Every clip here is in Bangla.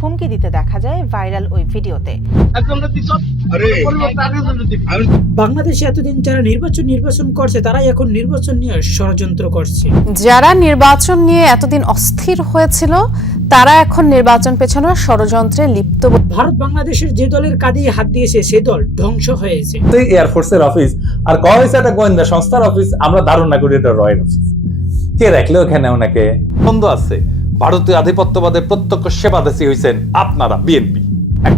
হুমকি দিতে দেখা যায় ভাইরাল ওই ভিডিওতে। বাংলাদেশে এতদিন যারা নির্বাচন করছে তারাই এখন নির্বাচন নিয়ে ষড়যন্ত্র করছে। যারা নির্বাচন নিয়ে এতদিন অস্থির হয়েছিল তারা এখন নির্বাচন পেছানোর ষড়যন্ত্রে লিপ্ত। ভারত বাংলাদেশের যে দলের কাঁধে হাত দিয়েছে সে দল ধ্বংস হয়েছে। এয়ারফোর্সের অফিস আর কওয়া হয়েছে একটা গোয়েন্দা সংস্থার অফিস, আমরা ধারণা করি এটা রয়ের অফিস। কে রাখলে ওখানে ওনাকে বন্ধ আছে। ভারতীয় আধিপত্যবাদের প্রত্যক্ষ সেবাদাসী হয়েছেন আপনারা বিএনপি।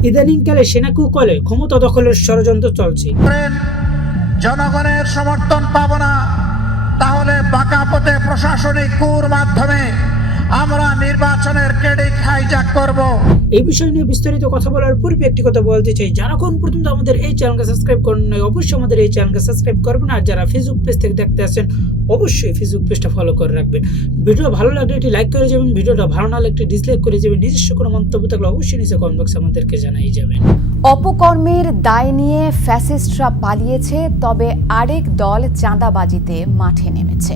ইদানিংকালে সেনাকু কলে ক্ষমতা দখলের ষড়যন্ত্র চলছে। জনগণের সমর্থন পাবো না, তাহলে বাঁকা পথে প্রশাসনিক কুর মাধ্যমে আমরা নির্বাচনের ক্রেডিট হাইজ্যাক করব। এই বিষয় নিয়ে বিস্তারিত কথা বলার পূর্বে একটি কথা বলতে চাই, যারা কোন পর্যন্ত আমাদের এই চ্যানেলকে সাবস্ক্রাইব করেন নাই অবশ্যই আমাদের এই চ্যানেলকে সাবস্ক্রাইব করবেন, আর যারা ফেসবুক পেজ থেকে দেখতে আসেন অবশ্যই ফেসবুক পেজটা ফলো করে রাখবেন। ভিডিও ভালো লাগলে একটি লাইক করে যাবেন, ভিডিওটা ভালো না লাগলে একটি ডিসলাইক করে যাবেন। নিজস্ব কোনো মন্তব্য থাকলে অবশ্যই নিচে কমেন্ট বক্সে আমাদেরকে জানাই যাবেন। অপকর্মের দায় নিয়ে ফ্যাসিস্টরা পালিয়েছে, তবে আরেক দল চাঁদাবাজিতে মাঠে নেমেছে।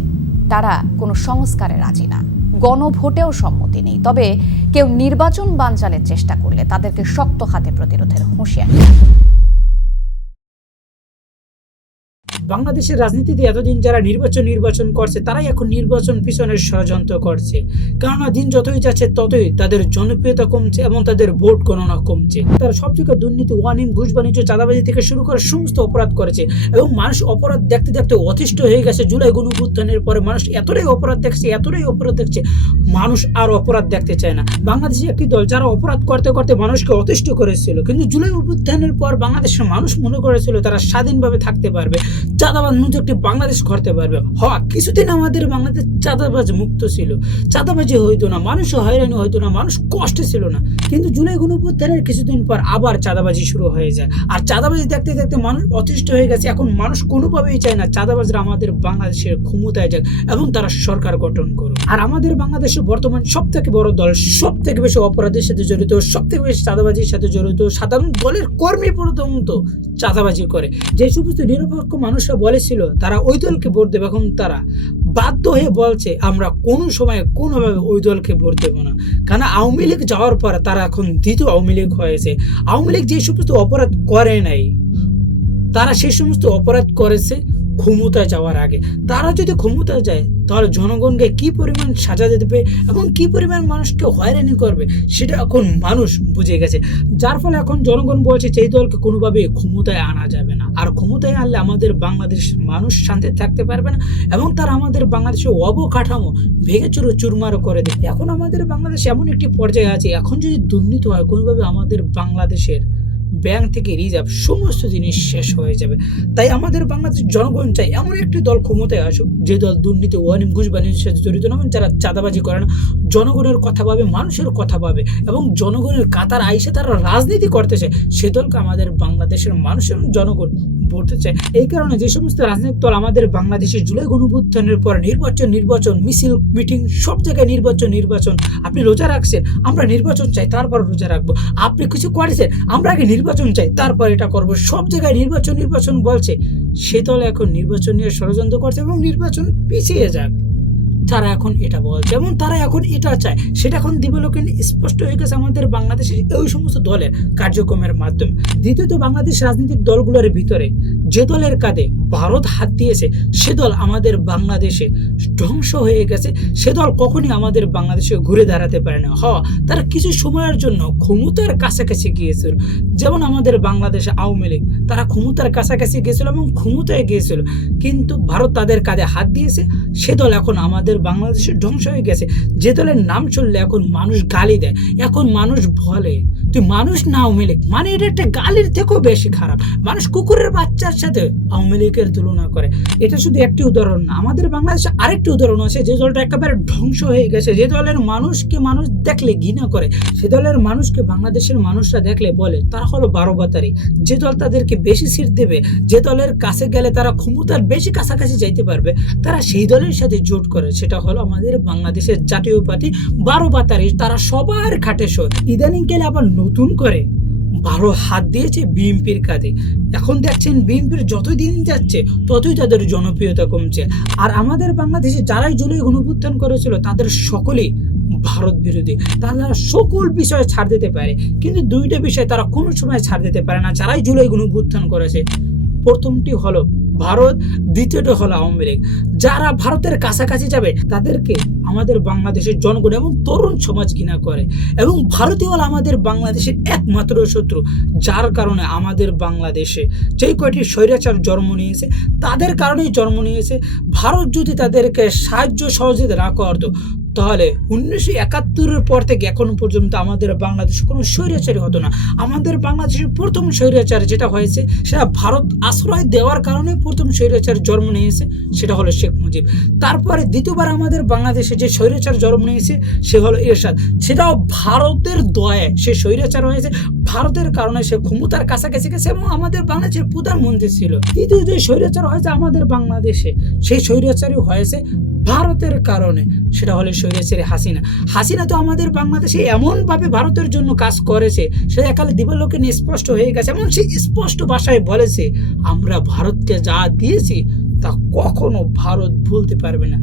তারা কোনো সংস্কারে রাজি না, গণভোটেও সম্মতি নেই, তবে কেউ নির্বাচন বানচালের চেষ্টা করলে তাদেরকে শক্ত হাতে প্রতিরোধের হুঁশিয়ারি। বাংলাদেশের রাজনীতিতে এতদিন যারা নির্বাচন করছে তারাই এখন নির্বাচন পিছনের ষড়যন্ত্র করছে। কেননা দিন যতই যাচ্ছে ততই তাদের জনপ্রিয়তা কমছে এবং তাদের ভোট গণনা কমছে। তারা সব থেকে দুর্নীতি, ওয়ানিম, ঘুষ বাণিজ্য, চাঁদাবাজি থেকে শুরু করে সমস্ত অপরাধ করেছে এবং মানুষ অপরাধ দেখতে দেখতে অতিষ্ঠ হয়ে গেছে। জুলাই গণঅভ্যুত্থানের পরে মানুষ এতটাই অপরাধ দেখছে, মানুষ আর অপরাধ দেখতে চায় না। বাংলাদেশে একটি দল যারা অপরাধ করতে করতে মানুষকে অতিষ্ঠ করেছিল, কিন্তু জুলাই অভ্যুত্থানের পর বাংলাদেশের মানুষ মনে করেছিল তারা স্বাধীনভাবে থাকতে পারবে, চাঁদাবাজ মুক্ত একটি বাংলাদেশ করতে পারবে। কিছুদিন আমাদের বাংলাদেশ চাঁদাবাজ মুক্ত ছিল, চাঁদাবাজি হইতো না, মানুষ হয়রানি হইতো না, মানুষ কষ্টে ছিল না। কিন্তু জুলাই গণঅভ্যুত্থানের কিছুদিন পর আবার চাঁদাবাজি শুরু হয়ে যায়, আর চাঁদাবাজি দেখতে দেখতে মানুষ অতিষ্ঠ হয়ে গেছে। এখন মানুষ কোনোভাবেই চায় না চাঁদাবাজরা আমাদের বাংলাদেশের ক্ষমতায় যাক এবং তারা সরকার গঠন করুক। আর আমাদের বাংলাদেশে বর্তমান সব থেকে বড় দল, সব থেকে বেশি অপরাধের সাথে জড়িত, সব থেকে বেশি চাঁদাবাজির সাথে জড়িত, সাধারণ দলের কর্মী পর্যন্ত চাঁদাবাজি করে। যে সমস্ত নিরপেক্ষ মানুষরা বলেছিল তারা ওই দলকে ভোট দেবে, এখন তারা বাধ্য হয়ে বলছে আমরা কোনো সময় কোনোভাবে ওই দলকে ভোট দেবো না। কারণ আওয়ামী লীগ যাওয়ার পর তারা এখন দ্বিতীয় আওয়ামী লীগ হয়েছে। আওয়ামী লীগ যে সমস্ত অপরাধ করে নাই, তারা সেই সমস্ত অপরাধ করেছে ক্ষমতায় যাওয়ার আগে। তারা যদি ক্ষমতায় যায় তাহলে জনগণকে কি পরিমাণ সাজা দেবে এবং কি পরিমাণ মানুষকে হয়রানি করবে সেটা এখন মানুষ বুঝে গেছে। যার ফলে এখন জনগণ বলছে সেই দলকে কোনোভাবে ক্ষমতায় আনা যাবে না, আর ক্ষমতায় আনলে আমাদের বাংলাদেশ মানুষ শান্তিতে থাকতে পারবে না এবং তারা আমাদের বাংলাদেশের অবকাঠামো ভেঙে চুরমার করে দেবে। এখন আমাদের বাংলাদেশ এমন একটি পর্যায়ে আছে, এখন যদি দুর্নীতি হয় কোনোভাবে আমাদের বাংলাদেশের ব্যাংক থেকে রিজার্ভ সমস্ত জিনিস শেষ হয়ে যাবে। তাই আমাদের বাংলাদেশের জনগণ চাই এমন একটি দল ক্ষমতায় আসুক যে দল দুর্নীতি, ওয়ানিম, ঘুষ বাণিজ্যের সাথে জড়িত না, যারা চাঁদাবাজি করে না, জনগণের কথা ভাবে, মানুষের কথা ভাবে এবং জনগণের কাতার আইসে তারা রাজনীতি করতেছে, সে দলকে আমাদের বাংলাদেশের মানুষ এবং জনগণ ভোটে চায়। এই কারণে যে সমস্ত রাজনৈতিক দল আমাদের বাংলাদেশে জুলাই গণঅভ্যুত্থানের পর নির্বাচন মিছিল মিটিং সব জায়গায় নির্বাচন, আপনি রোজা রাখছেন, আমরা নির্বাচন চাই তারপর রোজা রাখবো, আপনি কিছু করেছেন, আমরা আগে নির্বাচন চাই তারপর এটা করবো, সব জায়গায় নির্বাচন বলছে, সে দল এখন নির্বাচন নিয়ে ষড়যন্ত্র করছে এবং নির্বাচন পিছিয়ে যাক তারা এখন এটা বলছে এবং তারা এখন এটা চায়। সেটা এখন দিবালোকে স্পষ্ট হয়ে গেছে আমাদের বাংলাদেশের এই সমস্ত দলের কার্যক্রমের মাধ্যমে। দ্বিতীয়ত, বাংলাদেশ রাজনৈতিক দলগুলোর ভিতরে যে দলের কাঁধে ভারত হাত দিয়েছে সে দল আমাদের বাংলাদেশে ধ্বংস হয়ে গেছে। সে দল কখনই আমাদের বাংলাদেশে ঘুরে দাঁড়াতে পারে না। তারা কিছু সময়ের জন্য ক্ষমতার কাছাকাছি গিয়েছিল, যেমন আমাদের বাংলাদেশে আওয়ামী লীগ, তারা ক্ষমতার কাছাকাছি গিয়েছিল এবং ক্ষমতায় গিয়েছিল, কিন্তু ভারত তাদের কাঁধে হাত দিয়েছে। সে দল এখন আমাদের বাংলাদেশে ধ্বংস হয়ে গেছে। যে দলের নাম শুনলে এখন মানুষ গালি দেয়, এখন মানুষ বলে তুই মানুষ না আওয়ামী লীগ, মানে এটা একটা গালির থেকেও বেশি খারাপ। মানুষ কুকুরের বাচ্চার সাথে আওয়ামী লীগের তুলনা করে। এটা শুধু একটি উদাহরণ না, আমাদের বাংলাদেশে আরেকটি উদাহরণ আছে যে দলটা একেবারে ধ্বংস হয়ে গেছে, যে দলের মানুষকে মানুষ দেখলে ঘৃণা করে, সে দলের মানুষকে বাংলাদেশের মানুষরা দেখলে বলে তারা হলো 12 বাতারি। যে দল তাদেরকে বেশি সিট দেবে, যে দলের কাছে গেলে তারা ক্ষমতার বেশি কাছাকাছি যাইতে পারবে, তারা সেই দলের সাথে জোট করে। সেটা হলো আমাদের বাংলাদেশের জাতীয় পার্টি 12 বাতারি। তারা সবার খাটে সয়। ইদানিং গেলে আবার নতুন করে ভালো হাত দিয়েছে বিএনপির কাঁধে। এখন দেখছেন বিএনপির যতই দিন যাচ্ছে ততই তাদের জনপ্রিয়তা কমছে। আর আমাদের বাংলাদেশে যারাই জুলাই গণঅভ্যুত্থান করেছিল তাদের সকলেই ভারত বিরোধী। তারা সকল বিষয়ে ছাড় দিতে পারে, কিন্তু দুইটা বিষয় তারা কোনো সময় ছাড় দিতে পারে না যারাই জুলাই গণঅভ্যুত্থান করেছে। প্রথমটি হলো ভারত, দ্বিতীয়টা হলো আওয়ামী লীগ। যারা ভারতের কাছাকাছি যাবে তাদেরকে আমাদের বাংলাদেশের জনগণ এবং তরুণ সমাজ ঘৃণা করে, এবং ভারতীয় হলো আমাদের বাংলাদেশের একমাত্র শত্রু, যার কারণে আমাদের বাংলাদেশে যেই কয়টি স্বৈরাচার জন্ম নিয়েছে তাদের কারণেই জন্ম নিয়েছে। ভারত যদি তাদেরকে সাহায্য সহযোগিতা না করতো তাহলে 1971-এর পর থেকে এখন পর্যন্ত আমাদের বাংলাদেশে কোনো স্বৈরাচারই হতো না। আমাদের বাংলাদেশের প্রথম স্বৈরাচার যেটা হয়েছে সেটা ভারত আশ্রয় দেওয়ার কারণে প্রথম স্বৈরাচার জন্ম নিয়েছে, সেটা হলো শেখ মুজিব। তারপরে দ্বিতীয়বার আমাদের বাংলাদেশে যে স্বৈরাচার জন্ম নিয়েছে সে হলো এরশাদ, সেটাও ভারতের দয়ায় সে স্বৈরাচার হয়েছে, ভারতের কারণে সে ক্ষমতার কাছাকাছি গেছে এবং আমাদের বাংলাদেশের প্রধানমন্ত্রী ছিল। তৃতীয় যে স্বৈরাচার হয়েছে আমাদের বাংলাদেশে, সেই স্বৈরাচারই হয়েছে ভারতের কারণে, সেটা হলো স্বৈরাচারী হাসিনা। হাসিনা তো আমাদের বাংলাদেশে এমনভাবে ভারতের জন্য কাজ করেছে সেটা একালে দিবালোকে স্পষ্ট হয়ে গেছে, এবং সে স্পষ্ট ভাষায় বলেছে আমরা ভারতকে যা দিয়েছি তা কখনো ভারত ভুলতে পারবে না।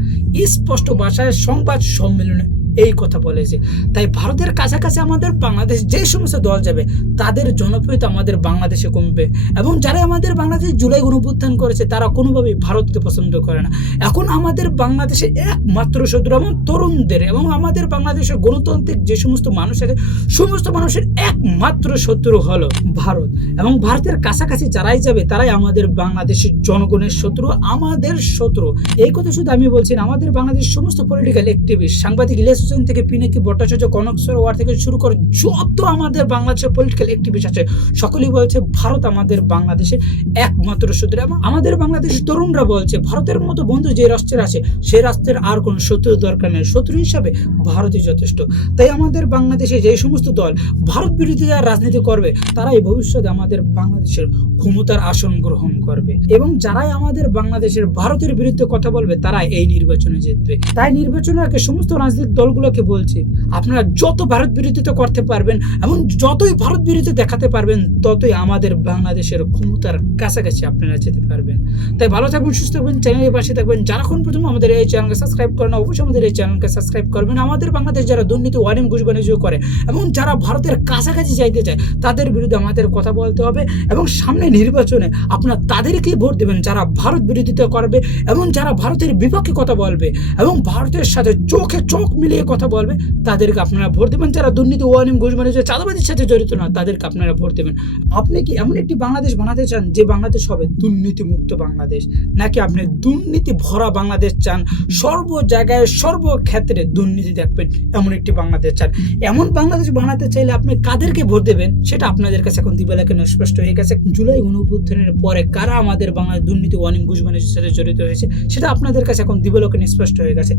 স্পষ্ট ভাষায় সংবাদ সম্মেলনে এই কথা বলেছে। তাই ভারতের কাছাকাছি আমাদের বাংলাদেশ যে সমস্ত দল যাবে তাদের জনপ্রিয়তা আমাদের বাংলাদেশে কমবে, এবং যারা আমাদের বাংলাদেশে জুলাই গণঅভ্যুত্থান করেছে তারা কোনোভাবেই ভারতকে পছন্দ করে না। এখন আমাদের বাংলাদেশে একমাত্র শত্রু এবং তরুণদের এবং আমাদের বাংলাদেশের গণতান্ত্রিক যে সমস্ত মানুষ আছে সমস্ত মানুষের একমাত্র শত্রু হলো ভারত, এবং ভারতের কাছাকাছি যারাই যাবে তারাই আমাদের বাংলাদেশের জনগণের শত্রু, আমাদের শত্রু। এই কথা শুধু আমি বলছি না, আমাদের বাংলাদেশের সমস্ত পলিটিক্যাল অ্যাক্টিভিস্ট, সাংবাদিক হোসেন থেকে পিনাকি ভট্টাচার্য, কনক সরোয়ার থেকে শুরু করে যত আমাদের বাংলাদেশের পলিটিক্যাল অ্যাক্টিভিস্ট আছে সকলেই বলছে ভারত আমাদের বাংলাদেশের একমাত্র শত্রু, এবং আমাদের বাংলাদেশের তরুণরা বলছে ভারতের মতো বন্ধু যে রাষ্ট্রের আছে সেই রাষ্ট্রের আর কোনো শত্রুর দরকার নেই, শত্রু হিসাবে ভারতই যথেষ্ট। তাই আমাদের বাংলাদেশে যে সমস্ত দল ভারত বিরোধী যারা রাজনীতি করবে তারাই ভবিষ্যতে আমাদের বাংলাদেশের ক্ষমতার আসন গ্রহণ করবে, এবং যারাই আমাদের বাংলাদেশের ভারতের বিরুদ্ধে কথা বলবে তারা এই নির্বাচনে জিতবে। তাই নির্বাচনের আগে সমস্ত রাজনৈতিক দলগুলোকে বলছি আপনারা যত ভারত বিরোধিতা করতে পারবেন এবং যতই ভারত বিরোধী দেখাতে পারবেন ততই আমাদের বাংলাদেশের ক্ষমতার কাছাকাছি আপনারা যেতে পারবেন। তাই ভালো থাকবেন, সুস্থ থাকবেন, চ্যানেলের পাশে থাকবেন। যারা এখন প্রথম আমাদের এই চ্যানেলকে সাবস্ক্রাইব করেন অবশ্যই আমাদের এই চ্যানেলকে সাবস্ক্রাইব করবেন। আমাদের বাংলাদেশ যারা দুর্নীতি ওয়ারিং ঘুষ বাণিজ্য করে এবং যারা ভারতের কাছাকাছি যাইতে চায় তাদের বিরুদ্ধে আমাদের কথা বলতে হবে, এবং সামনে নির্বাচনে আপনারা তাদেরকেই ভোট দেবেন যারা ভারত বিরোধিতা করবে এবং যারা ভারতের বিপক্ষে কথা বলবে এবং ভারতের সাথে চোখে চোখ মিলিয়ে কথা বলবে তাদেরকে আপনারা ভোট দেবেন। যারা দুর্নীতি ওয়ানিম ঘুষ বাণিজ্য চাঁদাবাজির সাথে জড়িত না তাদেরকে আপনারা ভোট দেবেন। আপনি কি এমন একটি বাংলাদেশ বানাতে চান যে বাংলাদেশ হবে দুর্নীতি মুক্ত বাংলাদেশ, নাকি আপনি দুর্নীতি ভরা বাংলাদেশ চান, সর্ব জায়গায় সর্বক্ষেত্রে দুর্নীতি দেখবেন এমন একটি বাংলাদেশ চান? এমন বাংলাদেশ বানাতে চাইলে আপনি কাদেরকে ভোট দেবেন সেটা আপনাদের কাছে এখন দিবালোকে স্পষ্ট হয়ে গেছে। জুলাই গণঅভ্যুত্থানের পরে কারা আমাদের বাংলাদেশ দুর্নীতি ওয়ানিম ঘুষ বাণিজ্যের সাথে জড়িত হয়েছে সেটা আপনাদের কাছে এখন দিবালোকে স্পষ্ট হয়ে গেছে।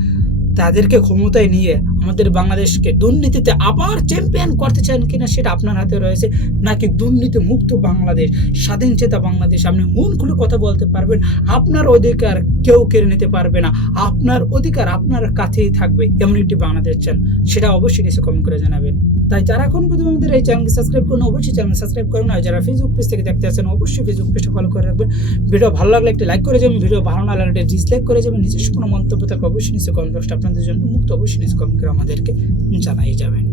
তাদেরকে ক্ষমতায় নিয়ে আমাদের বাংলাদেশকে দুর্নীতিতে আবার চ্যাম্পিয়ন করতে চান কিনা সেটা আপনার হাতে রয়েছে, নাকি দুর্নীতি মুক্ত বাংলাদেশ, স্বাধীন চেতা বাংলাদেশ আপনি মন খুলে কথা বলতে পারবেন, আপনার অধিকার কেউ কেড়ে নিতে পারবে না, আপনার অধিকার আপনার কাছেই থাকবে, এমন একটি বাংলাদেশ চান? সেটা অবশ্যই নিচে কমেন্ট করে জানাবেন। তাই যারা এখন প্রথমে আমাদের এই চ্যানেলকে সাবস্ক্রাইব করুন অবশ্যই চ্যানেল সাবস্ক্রাইব করুন, আর যারা ফেসবুক পেজ থেকে দেখতে আছেন অবশ্যই ফেসবুক পেজটা ফলো করে রাখবেন। ভিডিও ভালো লাগলে একটা লাইক করে যাবেন, ভিডিও ভালো না লাগলে ডিসলাইক করে যাবেন। নিজস্ব কোনো মন্তব্য থাকলে অবশ্যই নিচে কমেন্ট বক্সটা আপনাদের জন্য মুক্ত, অবশ্যই নিচে কমেন্ট করে আমাদেরকে জানাই যাবেন।